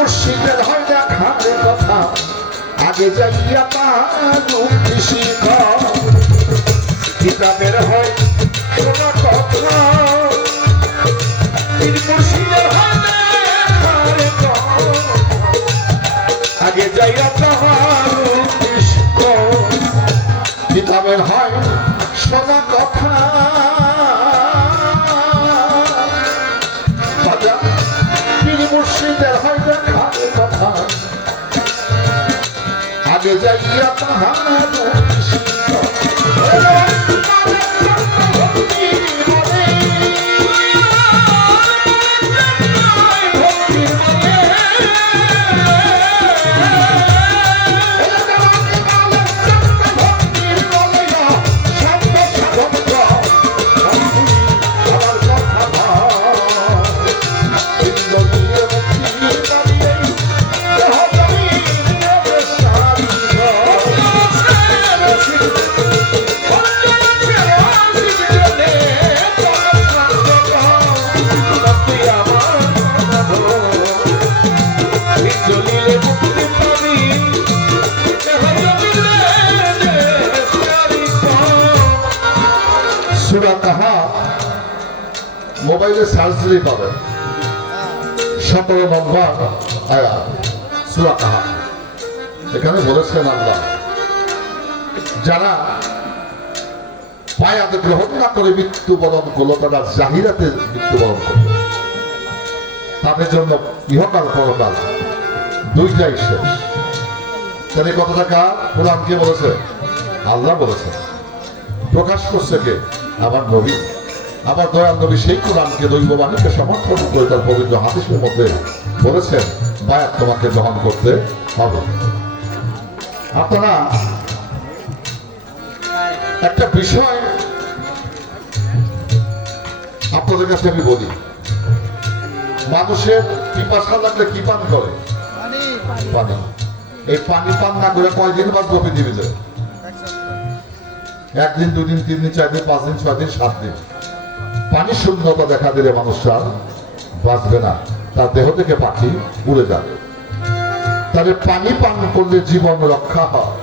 মুর্শিদের হয় দেখার কথা আগে যাইয়া পালুক শিখ কিতাবের হয় শোনা কথা মুর্শিদের হয় দেখার কথা আগে যাইয়া পালুক শিখ কিতাবের হয় শোনা কথা মুর্শিদের হয় দেখার কথা আগে যাইয়া তাহার সূরা কাহা মোবাইলে সার্চ দিলেই পাবেন 17 নম্বর আয়াত সূরা কাহা। এখানে বলেছেন আল্লাহ যারা বায়াত গ্রহণ না করে মৃত্যুবরণ করলো তারা জাহিরাতে মৃত্যুবরণ করলো তাদের জন্য ইহকাল পরকাল দুইটাই শেষ। তাহলে কত টাকা কোরআন কে বলেছে? আল্লাহ বলেছে। প্রকাশ করছে কে? আমার নবী। আমার দয়াল নবী সেই কোরআনকে দৈব বাণীকে সমর্থন করে তার পবিত্র হাদিসের মধ্যে বলেছেন বায়াত তোমাকে গ্রহণ করতে হবে। আপনারা একটা বিষয় আপনাদের কাছে আমি বলি, মানুষের পিপাসা লাগলে কি পান করে? পানি। এই পানি পান না করে কয়দিন বাঁচবো পৃথিবীতে? 1 দিন 2 দিন 3 দিন 4 দিন 5 দিন 6 দিন 7 দিন। পানি শূন্যতা দেখা দিলে মানুষরা বাঁচবে না, তার দেহ থেকে পাখি উড়ে যাবে। তবে পানি পান করলে জীবন রক্ষা হয়।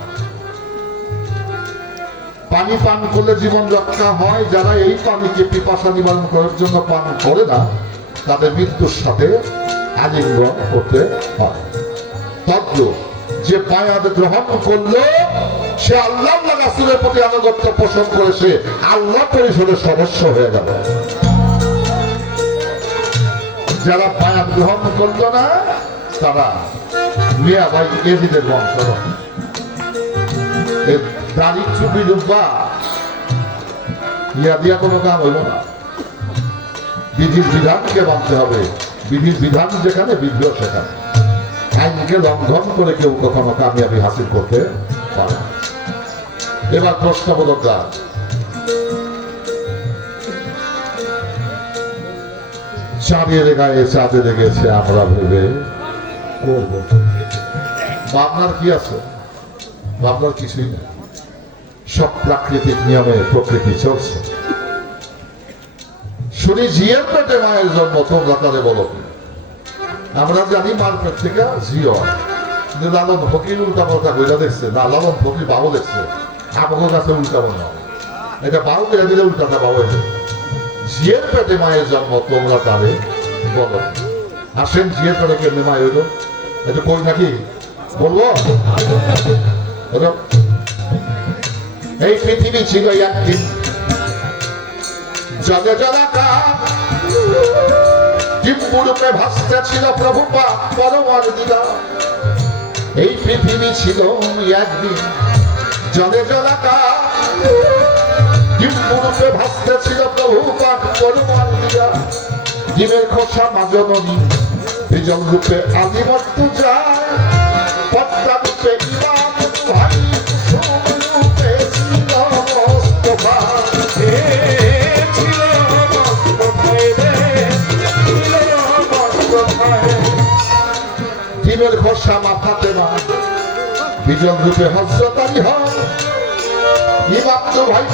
পানি পান করলে জীবন রক্ষা হয়। যারা এই পানিকে পিপাসা নিবারণ করার জন্য পান করে না তাদের মৃত্যুর সাথে আলিঙ্গন করতে হয়। তদ্রূপ যে বায়াত গ্রহণ করলো সে আল্লাহ রাসূলের প্রতি আনুগত্য পোষণ করেছে, আল্লাহ পরিষদের সদস্য হয়ে গেল। যারা বায়াত গ্রহণ করলো না তারা মিয়া ভাই এজিদের বংশধর। দাড়ি চুপি ডুব্বা ইয়া দিয়া কোনো কাম হইল না। বিধির বিধানকে মানতে হবে। বিধির বিধান যেখানে বিধিও সেখানে। আইনকে লঙ্ঘন করে কেউ কখনো কামিয়াবি হাসিল করতে পারে না। এবার প্রশ্নবোধকরা চাঁদের গায়ে চাঁদে লেগেছে আমরা ভেবে করব। ভাবনার কি আছে? ভাবনার কিছুই নেই। সব প্রাকৃতিক নিয়মে প্রকৃতি চলছে। শুনি জিয়ের পেটে মায়ের জন্ম, তোমরা তারে বলো কি? আমরা জানি মার পেট থেকে জিও, কিন্তু লালন ফকির উল্টা পাল্টা কইরা দেখছে না, লালন ফকির বাবু দেখছে আমাদের কাছে উল্টা মনে হয়। এটা বাবু কেটে দিলে উল্টাটা বাবু হয়ে জিয়ের পেটে মায়ের জন্ম, তোমরা তারে বলো। আসেন জিয়ের পেটে কেমনি মায় হইল এটা কই নাকি বলবো? এই পৃথিবী ছিল একদিন জলে জলাকার, ডিম্বুরূপে ভাসতে ছিল প্রভুপাদ পরমার দিদা। এই পৃথিবী ছিল একদিন জলে জলাকার, ডিম্বুরূপে ভাসতে ছিল প্রভুপাদ পরমার দিদা। ডিমের খোসা মাজননী বিজল রূপে আদিমত্ত যায়, পদ্মা রূপে ইমাম ভাই রূপে ছিল মোস্তফা। ডিমের খোসা মাথাতে না বিজল রূপে হযরত আলী হন ইমাম ভাই।